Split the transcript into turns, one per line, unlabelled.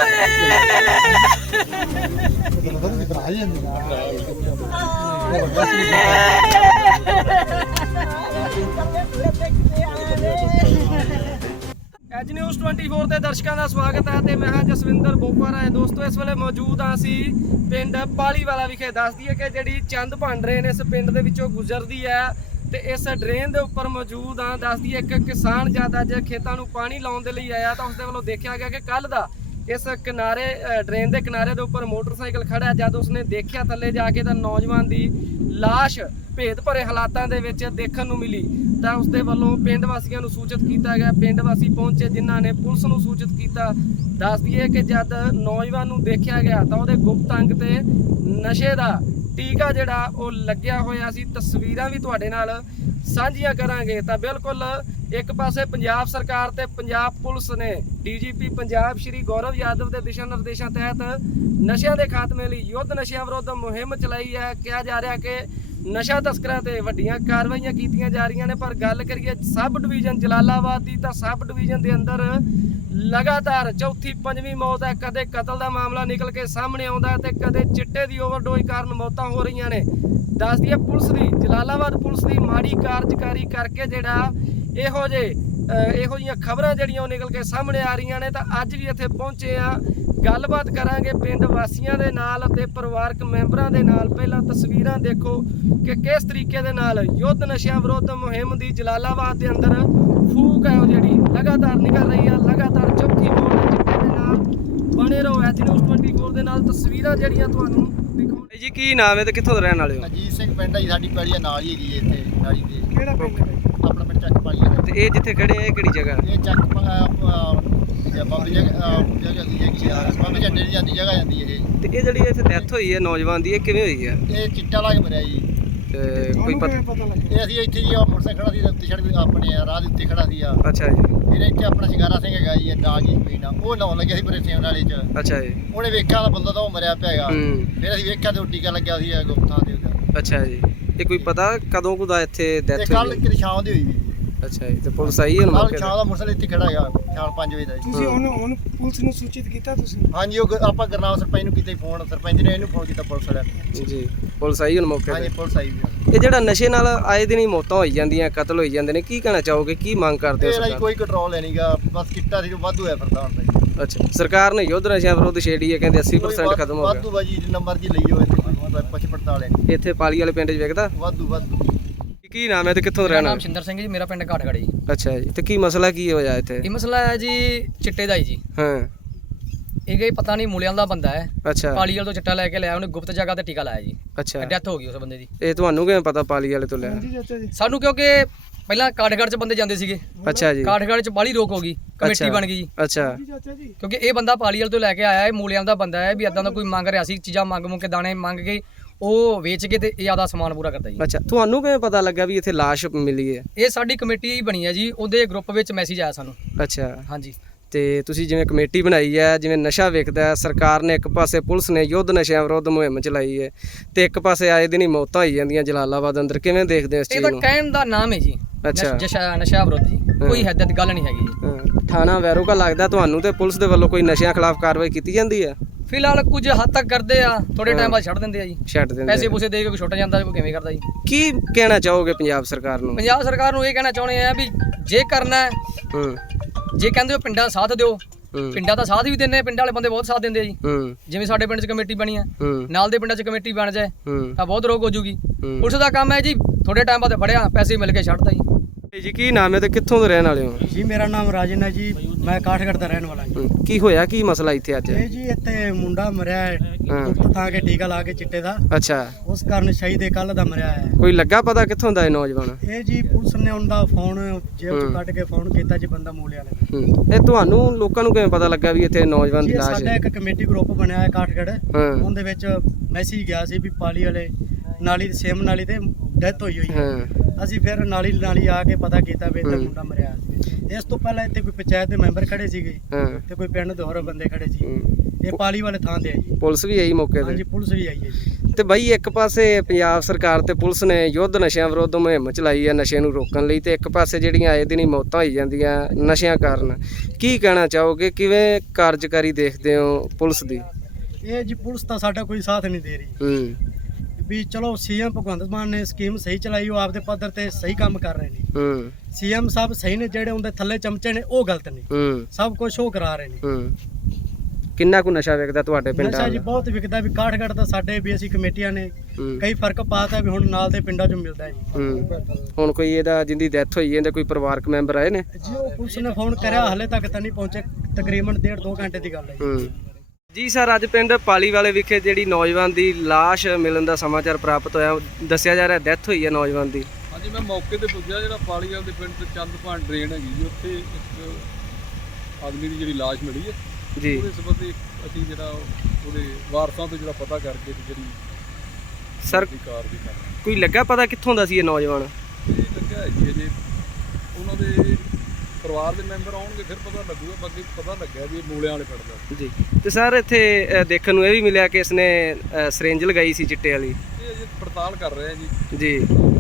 As news 24 ਦੇ ਦਰਸ਼ਕਾਂ ਦਾ ਸਵਾਗਤ ਹੈ ਤੇ ਮੈਂ ਹਾਂ ਜਸਵਿੰਦਰ ਬੋਪਾਰਾ ਹੈ। ਦੋਸਤੋ ਇਸ ਵੇਲੇ ਮੌਜੂਦ ਹਾਂ ਅਸੀਂ ਪਿੰਡ ਪਾਲੀਵਾਲਾ ਵਿਖੇ। ਦੱਸ ਦਈਏ ਕਿ ਜਿਹੜੀ ਚੰਦ ਭੰਡ ਡਰੇਨ ਇਸ ਪਿੰਡ ਦੇ ਵਿੱਚੋਂ ਗੁਜ਼ਰਦੀ ਹੈ ਤੇ ਇਸ ਡਰੇਨ ਦੇ ਉੱਪਰ ਮੌਜੂਦ ਹਾਂ। ਦੱਸ ਦਈਏ ਇੱਕ ਕਿਸਾਨ ਜਦ ਅੱਜ ਖੇਤਾਂ ਨੂੰ ਪਾਣੀ ਲਾਉਣ ਦੇ ਲਈ ਆਇਆ ਤਾਂ ਉਸ ਦੇ ਵੱਲੋਂ ਦੇਖਿਆ ਗਿਆ ਕਿ ਕੱਲ ਦਾ ਇਸ ਕਿਨਾਰੇ ਡਰੇਨ ਦੇ ਕਿਨਾਰੇ ਦੇ ਉੱਪਰ ਮੋਟਰਸਾਈਕਲ ਖੜਾ। ਜਦ ਉਸਨੇ ਦੇਖਿਆ ਥੱਲੇ ਜਾ ਕੇ ਤਾਂ ਨੌਜਵਾਨ ਦੀ ਲਾਸ਼ ਭੇਦ ਭਰੇ ਹਾਲਾਤਾਂ ਦੇ ਵਿੱਚ ਦੇਖਣ ਨੂੰ ਮਿਲੀ ਤਾਂ ਉਸ ਦੇ ਵੱਲੋਂ ਪਿੰਡ ਵਾਸੀਆਂ ਨੂੰ ਸੂਚਿਤ ਕੀਤਾ ਗਿਆ। ਪਿੰਡ ਵਾਸੀ ਪਹੁੰਚੇ ਜਿਨ੍ਹਾਂ ਨੇ ਪੁਲਿਸ ਨੂੰ ਸੂਚਿਤ ਕੀਤਾ। ਦੱਸ ਦਈਏ ਕਿ ਜਦ ਨੌਜਵਾਨ ਨੂੰ ਦੇਖਿਆ ਗਿਆ ਤਾਂ ਉਹਦੇ ਗੁਪਤ ਅੰਗ ਤੇ ਨਸ਼ੇ ਦਾ ਟੀਕਾ ਜਿਹੜਾ ਉਹ ਲੱਗਿਆ ਹੋਇਆ ਸੀ। ਤਸਵੀਰਾਂ ਵੀ ਤੁਹਾਡੇ ਨਾਲ ਸਾਂਝੀਆਂ ਕਰਾਂਗੇ। ਤਾਂ ਬਿਲਕੁਲ ਇੱਕ ਪਾਸੇ ਪੰਜਾਬ ਸਰਕਾਰ ਤੇ ਪੰਜਾਬ ਪੁਲਿਸ ਨੇ ਡੀਜੀਪੀ ਪੰਜਾਬ ਸ਼੍ਰੀ ਗੌਰਵ ਯਾਦਵ ਦੇ ਦਿਸ਼ਾ ਨਿਰਦੇਸ਼ਾਂ ਤਹਿਤ ਨਸ਼ਿਆਂ ਦੇ ਖਾਤਮੇ ਲਈ ਯੁੱਧ ਨਸ਼ਿਆਂ ਵਿਰੁੱਧ ਮੁਹਿੰਮ ਚਲਾਈ ਹੈ। ਕਿਹਾ ਜਾ ਰਿਹਾ ਕਿ ਨਸ਼ਾ ਤਸਕਰਾਂ ਤੇ ਵੱਡੀਆਂ ਕਾਰਵਾਈਆਂ ਕੀਤੀਆਂ ਜਾ ਰਹੀਆਂ ਨੇ। ਪਰ ਗੱਲ ਕਰੀਏ ਸਬ ਡਿਵੀਜ਼ਨ ਜਲਾਲਾਬਾਦ ਦੀ ਤਾਂ ਸਬ ਡਿਵੀਜ਼ਨ ਦੇ ਅੰਦਰ ਲਗਾਤਾਰ ਚੌਥੀ ਪੰਜਵੀਂ ਮੌਤ ਹੈ। ਕਦੇ ਕਤਲ ਦਾ ਮਾਮਲਾ ਨਿਕਲ ਕੇ ਸਾਹਮਣੇ ਆਉਂਦਾ ਤੇ ਕਦੇ ਚਿੱਟੇ ਦੀ ਓਵਰਡੋਜ਼ ਕਾਰਨ ਮੌਤਾਂ ਹੋ ਰਹੀਆਂ ਨੇ। ਦੱਸ ਦਈਏ ਪੁਲਿਸ ਦੀ ਜਲਾਲਾਬਾਦ ਪੁਲਿਸ ਦੀ ਮਾੜੀ ਕਾਰਜਕਾਰੀ ਕਰਕੇ ਜਿਹੜਾ ਇਹੋ ਜਿਹੀਆਂ ਖਬਰਾਂ ਜਿਹੜੀਆਂ ਉਹ ਨਿਕਲ ਕੇ ਸਾਹਮਣੇ ਆ ਰਹੀਆਂ ਨੇ। ਤਾਂ ਅੱਜ ਵੀ ਇੱਥੇ ਪਹੁੰਚੇ ਆ, ਗੱਲਬਾਤ ਕਰਾਂਗੇ ਪਿੰਡ ਵਾਸੀਆਂ ਦੇ ਨਾਲ ਅਤੇ ਪਰਿਵਾਰਕ ਮੈਂਬਰਾਂ ਦੇ ਨਾਲ। ਪਹਿਲਾਂ ਤਸਵੀਰਾਂ ਦੇਖੋ ਕਿ ਕਿਸ ਤਰੀਕੇ ਦੇ ਨਾਲ ਯੁੱਧ ਨਸ਼ਿਆਂ ਵਿਰੁੱਧ ਮੁਹਿੰਮ ਦੀ ਜਲਾਲਾਬਾਦ ਦੇ ਅੰਦਰ ਫੂਕ ਹੈ ਉਹ ਜਿਹੜੀ ਲਗਾਤਾਰ ਨਿਕਲ ਰਹੀ ਆ। ਲਗਾਤਾਰ ਚੌਥੀ ਮੌਤ ਹੈ ਚਿੱਟੇ ਦੇ ਨਾਲ। ਬਣੇ ਰਹੋ ਐਜ ਨਿਊਜ਼ 24 ਦੇ ਨਾਲ। ਤਸਵੀਰਾਂ ਜਿਹੜੀਆਂ ਤੁਹਾਨੂੰ ਦਿਖਾਉਣੇ ਜੀ। ਕੀ ਨਾਮ ਹੈ ਤੇ ਕਿੱਥੋਂ ਦੇ ਰਹਿਣ ਵਾਲੇ ਹੋ?
ਅਜੀਤ ਸਿੰਘ ਪਿੰਡ ਹੈ ਜੀ, ਸਾਡੀ ਪੈਲੀ ਨਾਲ ਹੀ ਹੈਗੀ ਇੱਥੇ ਨਾਲੀ ਦੇ।
ਕਿਹੜਾ ਪਿੰਡ ਹੈ?
ਆਪਣਾ ਪਿੰਡ ਚੱਕ ਪਾਲੀ ਹੈ।
ਤੇ ਇਹ ਜਿੱਥੇ ਖੜੇ ਆ ਇਹ ਕਿਹੜੀ ਜਗ੍ਹਾ?
ਇਹ ਚੱਕ ਬਾਬੇ ਜਗ੍ਹਾ ਦੀ ਹੈਗੀ ਆ, ਬਾਬੇ ਝੰਡੇ ਦੀ ਜਾਂਦੀ ਜਗ੍ਹਾ ਜਾਂਦੀ ਇਹ।
ਤੇ ਇਹ ਜਿਹੜੀ ਇੱਥੇ ਡੈਥ ਹੋਈ ਹੈ ਨੌਜਵਾਨ ਦੀ, ਇਹ ਕਿਵੇਂ ਹੋਈ ਹੈ?
ਇਹ ਚਿੱਟਾ ਲਾ ਕੇ ਮਰਿਆ ਜੀ।
ਤੇ ਕੋਈ ਪਤਾ?
ਇਹ ਅਸੀਂ ਇੱਥੇ ਜੀ ਮੋਟਰਸਾਈਕਲ ਖੜਾ ਸੀ ਉੱਤੇ ਛੜ ਆਪਣੇ ਰਾਹ ਦੇ ਉੱਤੇ ਖੜਾ ਸੀ ਆ।
ਅੱਛਾ ਜੀ।
ਫਿਰ ਇੱਥੇ ਆਪਣਾ ਸ਼ਿੰਗਾਰਾ ਸਿੰਘ ਹੈਗਾ ਜੀ, ਨਾਲ ਜੀ ਪੀਣਾ ਉਹ ਲਾਉਣ ਲੱਗਿਆ ਸੀ ਪਰੇ ਸੇਮ ਨਾਲੇ 'ਚ।
ਅੱਛਾ ਜੀ।
ਉਹਨੇ ਵੇਖਿਆ ਤਾਂ ਬੰਦਾ ਤਾਂ ਉਹ ਮਰਿਆ ਪਿਆ ਹੈਗਾ। ਫਿਰ ਅਸੀਂ ਵੇਖਿਆ ਤੇ ਉਹ ਟੀਕਾ ਲੱਗਿਆ ਸੀ ਗੁਪਤਾਂ ਦੇ ਉਹਦਾ।
ਅੱਛਾ ਜੀ। ਇਹ ਕੋਈ ਪਤਾ ਕਦੋਂ ਕੁ ਦਾ ਇੱਥੇ ਡੈਥ ਹੋਈ?
ਕੱਲ ਕਿ ਸ਼ਾਮ ਦੀ ਹੋਈ ਜੀ।
ਅੱਛਾ ਜੀ। ਤੇ ਪੁਲਿਸ ਆਈ ਹੁਣ
ਕੱਲ
ਮੌਕੇ
ਸ਼ਾਮ ਦਾ ਮੋਟਰਸਾਈਕਲ ਇੱਥੇ ਖੜਾ ਹੈਗਾ ਸ਼ਾਮ 5 ਵਜੇ ਦਾ ਜੀ।
ਤੁਸੀਂ ਉਹਨੂੰ ਪੁਲਿਸ ਨੂੰ ਸੂਚਿਤ ਕੀਤਾ ਤੁਸੀਂ?
ਹਾਂਜੀ ਉਹ ਆਪਾਂ ਗਰਨਾਮ ਸਰਪੰਚ ਨੂੰ ਕੀਤਾ ਫੋਨ, ਸਰਪੰਚ ਨੇ ਇਹਨੂੰ ਫੋਨ ਕੀਤਾ ਪੁਲਿਸ ਵਾਲਿਆਂ ਨੂੰ।
ਜੀ। ਪੁਲਿਸ ਆਈ ਹੁਣ ਮੌਕੇ
ਹਾਂਜੀ
ਤੇ?
ਪੁਲਿਸ ਆਈ ਵੀ ਆ।
ਇਹ ਜਿਹੜਾ ਨਸ਼ੇ ਨਾਲ ਆਏ ਦਿਨ ਹੀ ਮੌਤਾਂ ਹੋਈ ਜਾਂਦੀਆਂ, ਕਤਲ ਹੋਈ ਜਾਂਦੇ ਨੇ, ਕੀ ਕਹਿਣਾ ਚਾਹੋਗੇ? ਕੀ ਮੰਗ ਕਰਦੇ ਹੋ
ਇਹਦਾ
ਸਰਕਾਰ?
ਕੋਈ ਕੰਟਰੋਲ ਹੈ ਨਹੀਂਗਾ, ਬਸ ਕਿੱਟਾ ਸੀ ਜੋ ਵਾਧੂ ਹੈ ਫਿਰਦਾ ਹੁਣ ਤਾਂ ਜੀ।
ਅੱਛਾ। ਸਰਕਾਰ ਨੇ ਯੁੱਧ ਨਸ਼ਿਆਂ ਵਿਰੁੱਧ ਛੇੜੀ ਹੈ, ਕਹਿੰਦੇ 80% ਖਤਮ ਹੋ
ਵਾਧੂ ਬਾਜੀ ਨੰਬਰ ਜੀ ਲਈ ਹੋਏ ਤੇ ਪਛ ਪੜਤਾਲੇ
ਗਿਆ। ਇੱਥੇ ਪਾਲੀ ਵਾਲੇ ਪਿੰਡ 'ਚ ਵਿਕਦਾ?
ਵਾਧੂ।
ਕੀ ਨਾਮ ਹੈ ਤੇ ਕਿੱਥੋਂ
ਮੇਰਾ
ਰਹਿਣਾ?
ਨਾਮ ਸ਼ਿੰਦਰ ਸਿੰਘ ਜੀ, ਮੇਰਾ ਪਿੰਡ ਘਾਟਗੜ੍ਹ ਜੀ।
ਅੱਛਾ ਜੀ। ਤੇ ਕੀ ਮਸਲਾ ਕੀ ਹੋਇਆ ਇੱਥੇ?
ਇਹ ਮਸਲਾ ਹੈ ਜੀ ਚਿੱਟੇ ਦਾ ਹੀ ਜੀ।
ਹਾਂ।
ਇਹ ਗਈ ਪਤਾ ਨਹੀਂ ਮੂਲਿਆਂ ਦਾ ਬੰਦਾ ਹੈ,
ਅੱਛਾ।
ਪਾਲੀ ਵਾਲ ਤੋਂ ਚਿੱਟਾ ਲੈ ਕੇ ਲਿਆ, ਉਹਨੇ ਗੁਪਤ ਜਗ੍ਹਾ ਤੇ ਟੀਕਾ ਲਾਇਆ ਜੀ।
ਅੱਛਾ।
ਡੈਥ ਹੋ ਗਈ ਉਸ ਬੰਦੇ ਦੀ।
ਇਹ ਤੁਹਾਨੂੰ ਕਿਵੇਂ ਪਤਾ ਪਾਲੀ ਵਾਲੇ ਤੋਂ ਲਿਆ?
ਸਾਨੂੰ ਕਿਉਂਕਿ ਪਹਿਲਾਂ ਕਾਠਗੜ੍ਹ 'ਚ ਬੰਦੇ ਜਾਂਦੇ ਸੀਗੇ।
ਅੱਛਾ ਜੀ।
ਕਾਠਗੜ੍ਹ 'ਚ ਬਾਹਲੀ ਰੋਕ ਹੋ ਗਈ, ਕਮੇਟੀ ਬਣ ਗਈ ਜੀ।
ਅੱਛਾ।
ਕਿਉਂਕਿ ਇਹ ਬੰਦਾ ਪਾਲੀ ਵਾਲ ਤੋਂ ਲੈ ਕੇ ਆਇਆ ਹੈ, ਮੂਲਿਆਂ ਦਾ ਬੰਦਾ ਹੈ ਵੀ ਇਦਾਂ ਦਾ ਕੋਈ ਮੰਗ ਰਿਹਾ ਸੀ, ਚੀਜ਼ਾਂ ਮੰਗ ਕੇ ਦਾਣੇ ਮੰਗ ਕੇ ਉਹ ਵੇਚ ਕੇ ਤੇ ਇਹ ਆਦਾ ਸਮਾਨ ਪੂਰਾ ਕਰਦਾ ਜੀ।
ਅੱਛਾ। ਤੁਹਾਨੂੰ ਕਿਵੇਂ ਪਤਾ ਲੱਗਾ ਵੀ ਇੱਥੇ ਲਾਸ਼ ਮਿਲੀ ਹੈ?
ਇਹ ਸਾਡੀ ਕਮੇਟੀ ਬਣੀ ਹੈ ਜੀ, ਉਹਦੇ ਗਰੁੱਪ ਵਿੱਚ ਮੈਸੇਜ ਆਇਆ ਸਾਨੂੰ।
ਅੱਛਾ।
ਹਾਂਜੀ।
ਤੇ ਤੁਸੀਂ ਜਿਵੇਂ ਕਮੇਟੀ ਬਣਾਈ ਹੈ, ਜਿਵੇਂ ਨਸ਼ਾ ਵਿਕਦਾ ਹੈ, ਸਰਕਾਰ ਨੇ ਇੱਕ ਪਾਸੇ ਪੁਲਿਸ ਨੇ ਯੁੱਧ ਨਸ਼ਿਆਂ ਵਿਰੁੱਧ ਮੁਹਿੰਮ ਚਲਾਈ ਹੈ ਤੇ ਇੱਕ ਪਾਸੇ ਆਏ ਦਿਨ ਹੀ ਮੌਤਾਂ ਹੋਈ ਜਾਂਦੀਆਂ ਜਲਾਲਾਬਾਦ ਅੰਦਰ, ਕਿਵੇਂ ਦੇਖਦੇ ਹੋ ਇਸ
ਇਹ
ਚੀਜ਼
ਤਾਂ
ਨੂੰ?
ਕਹਿਣ ਦਾ ਨਾਮ ਹੈ ਜੀ।
ਅੱਛਾ।
ਨਸ਼ਾ ਵਿਰੋਧ ਜੀ, ਕੋਈ ਹੱਦ ਦੀ ਗੱਲ ਨਹੀਂ ਹੈਗੀ ਜੀ।
ਹਾਂ। ਥਾਣਾ ਵੈਰੋ ਕਾ ਲੱਗਦਾ ਤੁਹਾਨੂੰ ਤੇ ਪੁਲਿਸ ਦੇ ਵੱਲੋਂ ਕੋਈ ਨਸ਼ਿਆਂ ਖਿਲਾਫ ਕਾਰਵਾਈ ਕੀਤੀ ਜਾਂਦੀ ਹੈ?
ਫਿਲਹਾਲ ਕੁਝ ਹੱਦ ਤੱਕ ਕਰਦੇ ਆ, ਥੋੜੇ ਟਾਈਮ ਬਾਅਦ ਛੱਡ ਦਿੰਦੇ ਆ ਜੀ।
ਛੱਡ ਦਿੰਦੇ
ਪੈਸੇ
ਆ।
ਪੂਸੇ ਦੇ ਕੇ ਕੋਈ ਛੁੱਟ ਜਾਂਦਾ, ਕੋਈ ਕਿਵੇਂ ਕਰਦਾ ਜੀ।
ਕੀ ਕਹਿਣਾ ਚਾਹੋਗੇ ਪੰਜਾਬ ਸਰਕਾਰ ਨੂੰ?
ਪੰਜਾਬ ਸਰਕਾਰ ਨੂੰ ਇਹ ਕਹਿਣਾ ਚਾਹੁੰਦੇ ਆ ਵੀ ਜੇ ਕਰਨਾ ਹੈ, ਜੇ ਕਹਿੰਦੇ ਹੋ ਪਿੰਡਾਂ ਦਾ ਸਾਥ ਦਿਓ, ਪਿੰਡਾਂ ਦਾ ਸਾਥ ਵੀ ਦਿੰਦੇ ਆ, ਪਿੰਡਾਂ ਵਾਲੇ ਬੰਦੇ ਬਹੁਤ ਸਾਥ ਦਿੰਦੇ ਆ ਜੀ। ਜਿਵੇਂ ਸਾਡੇ ਪਿੰਡ 'ਚ ਕਮੇਟੀ ਬਣੀ ਆ, ਨਾਲ ਦੇ ਪਿੰਡਾਂ 'ਚ ਕਮੇਟੀ ਬਣ ਜਾਏ ਤਾਂ ਬਹੁਤ ਰੋਕ ਹੋ ਜੂਗੀ। ਪੁਲਿਸ ਦਾ ਕੰਮ ਹੈ ਜੀ ਥੋੜੇ ਟਾਈਮ ਬਾਅਦ ਫੜਿਆ, ਪੈਸੇ ਮਿਲ ਕੇ ਛੱਡਦਾ ਜੀ।
ਜੀ ਕੀ ਨਾਮ ਹੈ ਤੇ ਕਿੱਥੋਂ ਦੇ ਰਹਿਣ ਵਾਲੇ ਹੋ?
ਜੀ ਮੇਰਾ ਨਾਮ ਰਾਜਨ ਹੈ ਜੀ, ਮੈਂ ਕਾਠਗੜ੍ਹ ਦਾ ਰਹਿਣ ਵਾਲਾ ਜੀ।
ਕੀ ਹੋਇਆ, ਕੀ ਮਸਲਾ ਇੱਥੇ ਅੱਜ?
ਇਹ ਜੀ ਇੱਥੇ ਮੁੰਡਾ ਮਰਿਆ ਹੈ ਗੁਪਤ ਥਾਂ ਕੇ ਟੀਕਾ ਲਾ ਕੇ ਚਿੱਟੇ ਦਾ,
ਅੱਛਾ।
ਉਸ ਕਾਰਨ ਸ਼ਹੀਦ ਕੱਲ ਦਾ ਮਰਿਆ ਹੈ।
ਕੋਈ ਲੱਗਾ ਪਤਾ ਕਿੱਥੋਂ ਦਾ ਇਹ ਨੌਜਵਾਨ?
ਇਹ ਜੀ ਪੁਲਿਸ ਨੇ ਉਹਦਾ ਫੋਨ ਜੇਬ ਚੋਂ ਕੱਢ ਕੇ ਫੋਨ ਕੀਤਾ ਜੀ, ਬੰਦਾ ਮੂਲੇ ਵਾਲੇ।
ਇਹ ਤੁਹਾਨੂੰ ਲੋਕਾਂ ਨੂੰ ਕਿਵੇਂ ਪਤਾ ਲੱਗਾ ਵੀ ਇੱਥੇ ਨੌਜਵਾਨ ਦੀ
ਜੀ
ਲਾਸ਼
ਸਾਡਾ
ਹੈ?
ਇੱਕ ਕਮੇਟੀ ਗਰੁੱਪ ਬਣਿਆ ਹੈ ਕਾਠਗੜ੍ਹ,
ਹਾਂ।
ਉਹਦੇ ਵਿੱਚ ਮੈਸੇਜ ਗਿਆ ਸੀ ਵੀ ਪਾਲੀ ਵਾਲੇ ਨਾਲੀ ਸੇਮ ਨਾਲੀ ਤੇ ਡੈਥ ਹੋਈ ਹੈ। ਅਸੀਂ ਫਿਰ ਨਾਲੀ ਆ ਕੇ ਪਤਾ ਕੀਤਾ ਵੀ ਇੱਥੇ ਮੁੰਡਾ ਮਰਿਆ ਸੀ। ਇਸ ਤੋਂ ਪਹਿਲਾਂ ਇੱਥੇ ਕੋਈ ਪੰਚਾਇਤ ਦੇ ਮੈਂਬਰ ਖੜੇ ਸੀਗੇ ਤੇ ਕੋਈ ਪਿੰਡ ਦੇ ਹੋਰ ਬੰਦੇ ਖੜੇ ਸੀ। ਇਹ ਪਾਲੀ ਵਾਲੇ ਥਾਂ ਤੇ ਹੈ ਜੀ।
ਪੁਲਿਸ ਵੀ ਆਈ ਮੌਕੇ ਤੇ?
ਹਾਂਜੀ ਪੁਲਿਸ ਵੀ ਆਈ ਹੈ ਜੀ।
ਤੇ ਬਾਈ ਇੱਕ ਪਾਸੇ ਪੰਜਾਬ ਸਰਕਾਰ ਤੇ ਪੁਲਿਸ ਨੇ ਯੁੱਧ ਨਸ਼ਿਆਂ ਵਿਰੁੱਧ ਮੁਹਿੰਮ ਚਲਾਈ ਹੈ ਨਸ਼ੇ ਨੂੰ ਰੋਕਣ ਲਈ, ਤੇ ਇੱਕ ਪਾਸੇ ਜਿਹੜੀਆਂ ਆਏ ਦਿਨੀ ਮੌਤਾਂ ਹੋਈ ਜਾਂਦੀਆਂ ਨਸ਼ਿਆਂ ਕਾਰਨ, ਕੀ ਕਹਿਣਾ ਚਾਹੋਗੇ? ਕਿਵੇਂ ਕਾਰਜਕਾਰੀ ਦੇਖਦੇ ਹੋ ਪੁਲਿਸ ਦੀ?
ਇਹ ਜੀ ਪੁਲਿਸ ਤਾਂ ਸਾਡਾ ਕੋਈ ਸਾਥ ਨਹੀਂ ਦੇ ਰਹੀ ਵੀ ਚਲੋ ਸੀਐਮ ਭਗਵੰਤ ਮਾਨ ਨੇ ਸਕੀਮ ਸਹੀ ਚਲਾਈ, ਉਹ ਆਪਦੇ ਪੱਧਰ ਤੇ ਸਹੀ ਕੰਮ ਕਰ ਰਹੇ ਨੇ। ਸੀਐਮ ਸਾਹਿਬ ਸਹੀ ਨੇ, ਜਿਹੜੇ ਉਹਦੇ ਥੱਲੇ ਚਮਚੇ ਨੇ ਉਹ ਗਲਤ ਨੇ, ਸਭ ਕੁਝ ਉਹ ਕਰਾ ਰਹੇ ਨੇ।
ਕਿੰਨਾ ਕੁ ਨਸ਼ਾ ਵਿਕਦਾ ਤੁਹਾਡੇ ਪਿੰਡਾਂ
ਨਸ਼ਾ ਜੀ ਬਹੁਤ ਵਿਕਦਾ ਵੀ ਕਾਠਗੜ੍ਹ ਤਾਂ ਸਾਡੇ ਵੀ ਅਸੀਂ ਕਮੇਟੀਆਂ ਨੇ ਕਈ ਫਰਕ ਪਾਤਾ ਵੀ ਹੁਣ ਨਾਲ ਦੇ ਪਿੰਡਾਂ 'ਚ ਮਿਲਦਾ ਜੀ।
ਹੁਣ ਕੋਈ ਇਹਦਾ ਜਿੰਦੀ ਡੈਥ ਹੋਈ ਇਹਦੇ ਕੋਈ ਪਰਿਵਾਰਕ ਮੈਂਬਰ ਆਏ ਨੇ
ਜੀ? ਉਹ ਪੁਲਿਸ ਨੇ ਫੋਨ ਕਰਿਆ, ਹਲੇ ਤੱਕ ਤਾਂ ਨਹੀਂ ਪਹੁੰਚੇ, ਤਕਰੀਬਨ 1.5-2 ਘੰਟੇ ਦੀ ਗੱਲ ਹੈ
ਜੀ। ਸਰ ਅੱਜ ਪਿੰਡ ਪਾਲੀਵਾਲੇ ਵਿਖੇ ਜਿਹੜੀ ਨੌਜਵਾਨ ਦੀ ਲਾਸ਼ ਮਿਲਣ ਦਾ ਸਮਾਚਾਰ ਪ੍ਰਾਪਤ ਹੋਇਆ, ਦੱਸਿਆ ਜਾ ਰਿਹਾ ਡੈਥ ਹੋਈ ਹੈ ਨੌਜਵਾਨ ਦੀ।
ਹਾਂਜੀ, ਮੈਂ ਮੌਕੇ ਤੇ ਪੁੱਜਿਆ, ਜਿਹੜਾ ਪਾਲੀਵਾਲ ਦੇ ਪਿੰਡ ਤੇ ਚੰਦਪਾਨ ਡਰੇਨ ਹੈਗੀ ਜੀ, ਉੱਥੇ ਇੱਕ ਆਦਮੀ ਦੀ ਜਿਹੜੀ ਲਾਸ਼ ਮਿਲੀ ਹੈ
ਜੀ।
ਉਹਦੇ ਸੰਬੰਧੀ ਅਸੀਂ ਜਿਹੜਾ ਉਹਦੇ ਵਾਰਸਾਂ ਤੋਂ ਜਿਹੜਾ ਪਤਾ ਕਰਕੇ ਤੇ ਜਿਹੜੀ
ਸਰ
ਕਾਰਵਾਈ ਕਰ
ਕੋਈ ਲੱਗਾ ਪਤਾ ਕਿੱਥੋਂ ਦਾ ਸੀ ਇਹ ਨੌਜਵਾਨ?
ਇਹ ਲੱਗਿਆ ਹੈ ਜੀ ਅਜੇ ਉਹਨਾਂ ਦੇ ਪਰਿਵਾਰ ਦੇ ਮੈਂਬਰ ਆਉਣਗੇ ਫਿਰ ਪਤਾ ਲੱਗੂਗਾ, ਬਾਕੀ ਪਤਾ ਲੱਗਿਆ ਵੀ ਇਹ ਮੂਲਿਆਂ ਵਾਲੇ ਪਿੰਡ ਦਾ
ਜੀ। ਤੇ ਸਰ ਇੱਥੇ ਦੇਖਣ ਨੂੰ ਇਹ ਵੀ ਮਿਲਿਆ ਕਿ ਇਸਨੇ ਸਿਰਿੰਜ ਲਗਾਈ ਸੀ ਚਿੱਟੇ ਵਾਲੀ।
ਇਹ ਅਜੇ ਪੜਤਾਲ ਕਰ ਰਹੇ ਆ ਜੀ।
ਜੀ